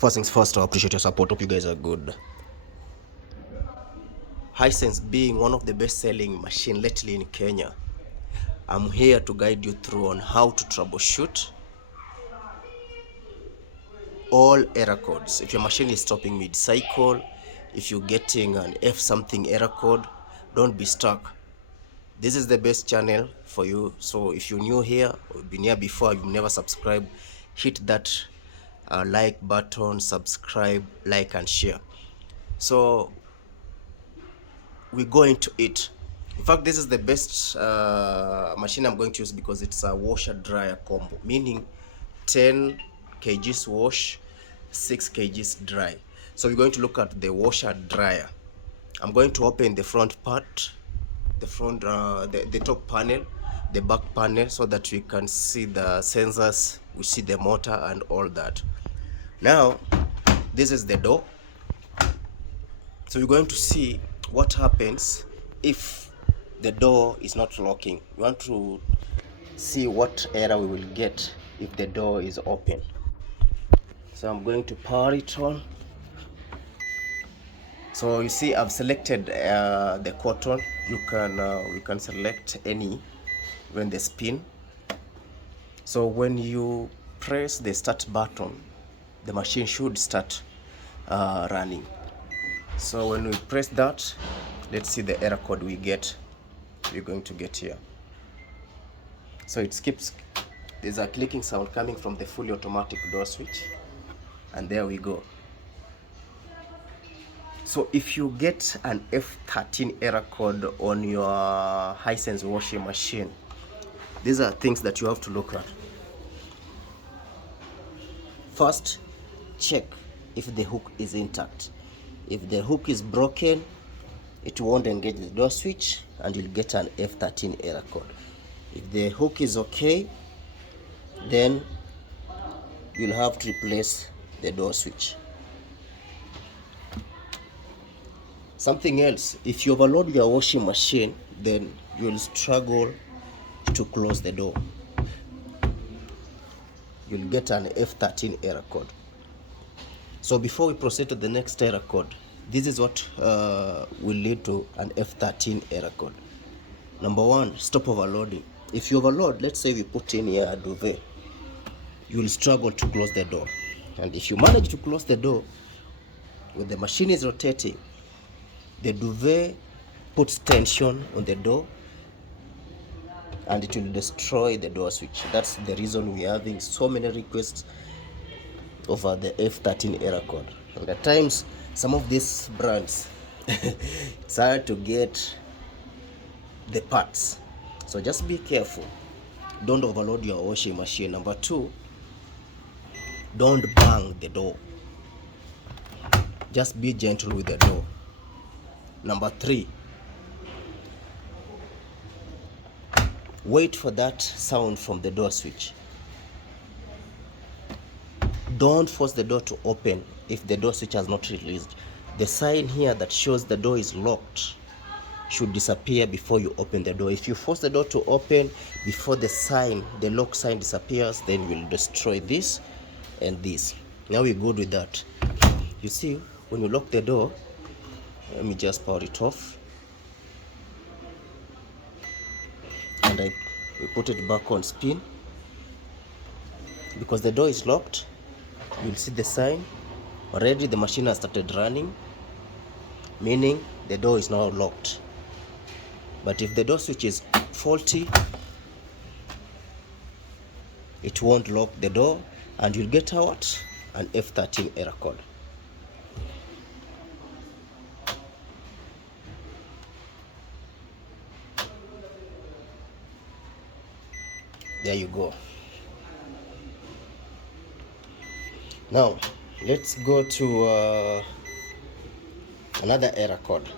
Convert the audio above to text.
First things first, I appreciate your support. Hope you guys are good. Hisense being one of the best-selling machine lately in Kenya, I'm here to guide you through on how to troubleshoot all error codes. If your machine is stopping mid-cycle, if you're getting an F something error code, don't be stuck. This is the best channel for you. So if you're new here or been here before, you've never subscribed, hit that like button, subscribe, like and share. So we go into it. In fact, this is the best machine I'm going to use because it's a washer dryer combo, meaning 10 kgs wash, 6 kgs dry. So we're going to look at the washer dryer. I'm going to open the front part, the front the top panel, the back panel, so that we can see the sensors, we see the motor and all that. Now this is the door. So we're going to see what happens if the door is not locking. We want to see what error we will get if the door is open. So I'm going to power it on. So you see I've selected the cotton. You can select any when they spin. So when you press the start button, the machine should start running. So when we press that, let's see the error code we're going to get here. So it skips, there's a clicking sound coming from the fully automatic door switch, and there we go. So if you get an F13 error code on your Hisense washing machine, these are things that you have to look at. First, check if the hook is intact. If the hook is broken, it won't engage the door switch and you'll get an F13 error code. If the hook is okay, then you'll have to replace the door switch. Something else, if you overload your washing machine, then you'll struggle to close the door. You'll get an F13 error code. So before we proceed to the next error code, this is what will lead to an F13 error code. Number one, stop overloading. If you overload, let's say we put in here a duvet, you'll struggle to close the door. And if you manage to close the door, when the machine is rotating, the duvet puts tension on the door and it will destroy the door switch. That's the reason we're having so many requests over the F13 error code. And at times, some of these brands, it's hard to get the parts. So just be careful. Don't overload your washing machine. Number two, don't bang the door. Just be gentle with the door. Number three, wait for that sound from the door switch. Don't force the door to open if the door switch has not released. The sign here that shows the door is locked should disappear before you open the door. If you force the door to open before the lock sign disappears, then you will destroy this and this. Now we're good with that. You see, when you lock the door, let me just power it off. And we put it back on spin. Because the door is locked, you'll see the sign. Already the machine has started running, meaning the door is now locked. But if the door switch is faulty, it won't lock the door and you'll get out an F13 error code. There you go. Now let's go to another error code.